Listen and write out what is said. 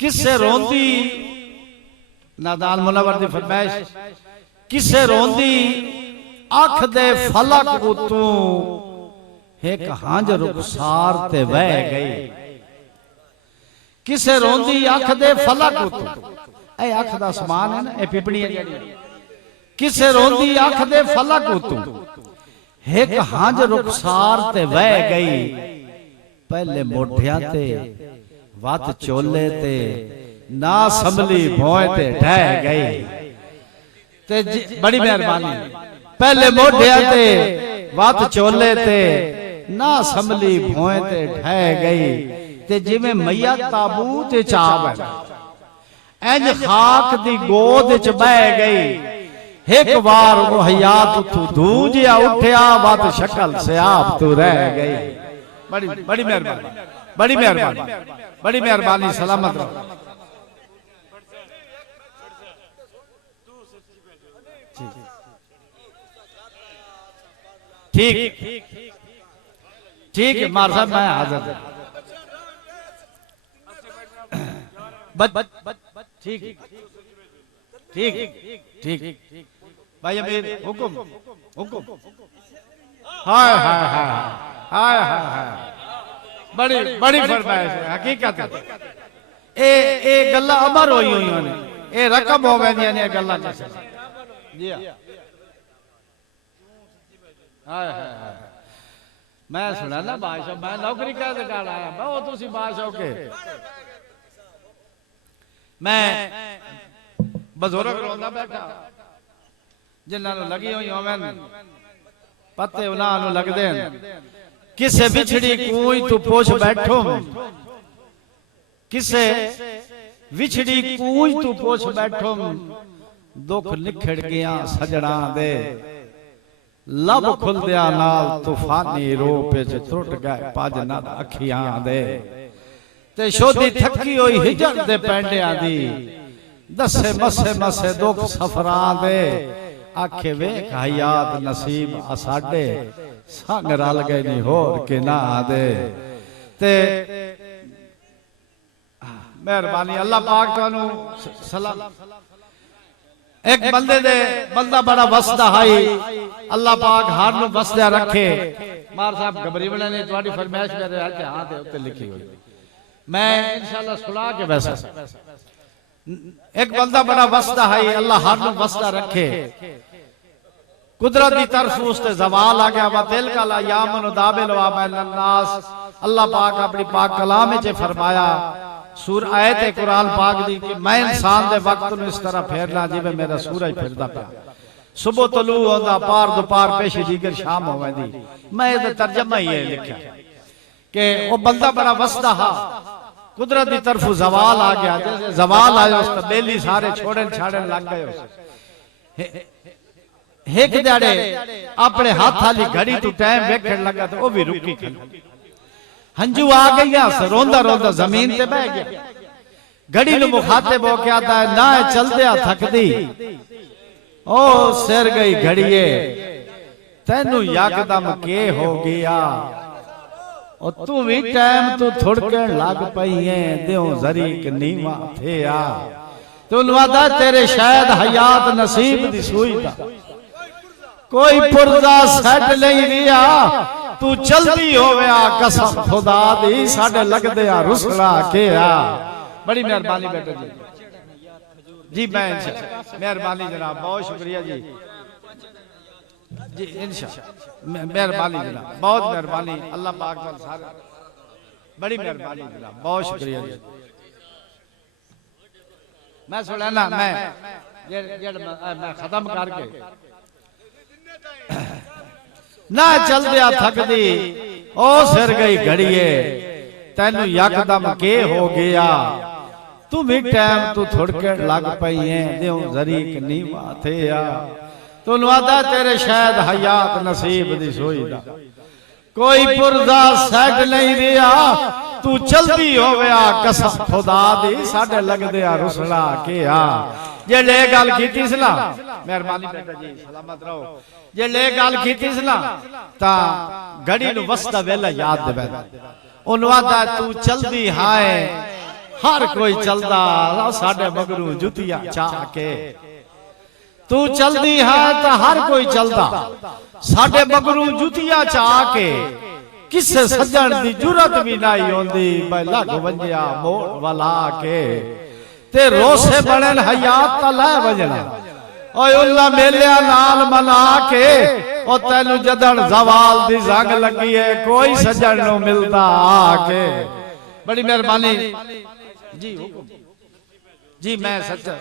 किसे रोंदी नादान मुनव्वर दी फरमाइश किसे रोंदी अख दे फलक उतू एक हंज रुखसार ते बह गई। किसे रोंदी अख दे फलक उतू ए अख दा समान है ना ए पिपड़ी है जेड़ी किसे रोंदी अख दे फलक उतू एक हंज रुखसार ते बह गई। पहले मोढिया ते वत चोले ते ना संभली भोए ते ढह गई। ते बड़ी मेहरबानी पहले मोढिया ते वत चोले ते ना संभली भोए ते ढह गई। ते जिवें मैया ताबूत च आ बैठी इंज खाक दी गोद च बह गई। एक बार वो हयात तू दूजिया उठया वत शक्ल सियाब तू रह गई। बड़ी बड़ी मेहरबानी बड़ी मेहरबानी बड़ी मेहरबानी सलामत रहो। ठीक ठीक है मार साहब मैं हाजिर ठीक ठीक ठीक भाई अमीर हुकुम हुकुम हाय हाय हाय हाय हाय बड़ी बड़ी फरमाइश है हकीकत ए गल्ला अमर होई हुई ने ए रकम हो गई ने गल्ला जी हाय हाय हाय मैं सुना ना बादशाह मैं नौकरी कर काल आया बहुत तुसी बादशाह के मैं बुजुर्ग रोंदा बैठा जिन्हां लगी हुई होवन पत्ते उन्हां लगदे किसे बिछड़ी कोई तू पोछ बैठो किसे विछड़ी कोई तू पोछ बैठो दुख निखड़ गया सजणा दे लब खुल दिया नाल तूफानी रूप च त्रुट गए पज ना अखियां दे। ते शोधी थकी हुई हिजर दे पैंडियां दी दसे मसे मसे दुख सफरां दे। आखे वेख हयात नसीब असाडे संग रल गए नी होर के ना दे। ते मेहरबानी अल्लाह पाक तुहानू सलाम। एक बंदे दे बंदा बड़ा वसदा हाई अल्लाह पाक हर नु वसदा रखे। मार साहब गबरीवला ने तुम्हारी फरमाइश मेरे हां दे उत्ते लिखी हुई मैं इंशाल्लाह सुना के वैसा एक बंदा बड़ा वसदा हाई अल्लाह हर नु वसदा रखे। कुदरत की तरफ उसते जवाल आ गया दिल का ला यामन दाबिल वा बैनन नास। अल्लाह पाक अपनी पाक कलाम में फरमाया सूर आयत कुरान पाक दी कि मैं इंसान दे वक्त नु इस तरह फेरना जिवें मेरा सूरज फिरदा पिया सुबह तलू होंदा पार दोपार पेशी दीगर शाम होवेंदी। मैं इहदा तर्जमा ही लिखा कि वो बंदा बड़ा वसदा हा कुदरत की तरफ जवाल आ गया। जैसे जवाल आया उस बेली सारे छोड़न छाड़न लग गए। एक दिहाड़े अपने हाथ वाली घड़ी तू टाइम वेखण लगा तो वो भी रुकी खड़ी हंजू आ गई रोंदा रोंदा जमीन ते बह गया। घड़ी नु मुखातिब हो के आता है ना चलदिया थकदी ओ सिर गई घड़िए तेनू यकदम के हो गया। ओ तू भी टाइम तू थुड़कण लग पई है देओ जरीक नीवा थे आ तू वादा तेरे शायद हयात नसीब दी सुई दा कोई पुरजा सेट नहीं रिया तू चलदी होया कसम खुदा दी साडे लगदे आ रुसला के आ। बड़ी मेहरबानी बेटे जी मैं मेहरबानी जनाब बहुत शुक्रिया जी जी इंशाअल्लाह मेहरबानी जनाब बहुत मेहरबानी अल्लाह पाक वाल सारे बड़ी मेहरबानी जनाब बहुत शुक्रिया जी। मैं सुना ना मैं खत्म करके ना चल दिया थकदी ओ सिर गई घड़िए तेनू यकदम के हो गया। तू भी टाइम तू थुड़के लग पई है देओ जरीक नीवा थे आ तू वादा तेरे शायद हयात नसीब दी सोई दा कोई पुरजा सेट नहीं रिया तू चलदी होया कसम खुदा दी साडे लगदे आ रुसला के आ। जे ले गल कीती सी ना मेहरबानी बेटा जी सलामत रहो जे ले गल कीती सी ना ता घड़ी नु वसदा वेला याद देवे ओन वादा तू चलदी हाए हर कोई चलदा साडे मगरू जुतियां चा के तू चलदी है तो हर कोई चलदा साडे मगरू जुतियां चा के किसे सज्जन दी जुरत भी नहीं होंदी मैं लग वंजिया मोड़ वाला के ते रोसे बनन हयात तला वजना ओए उल्ला मेलिया नाल मना के ओ तैनू जदन जवाल दी जंग लगी है कोई सज्जन नु मिलदा आके बड़ी मेहरबानी जी मैं सच्चा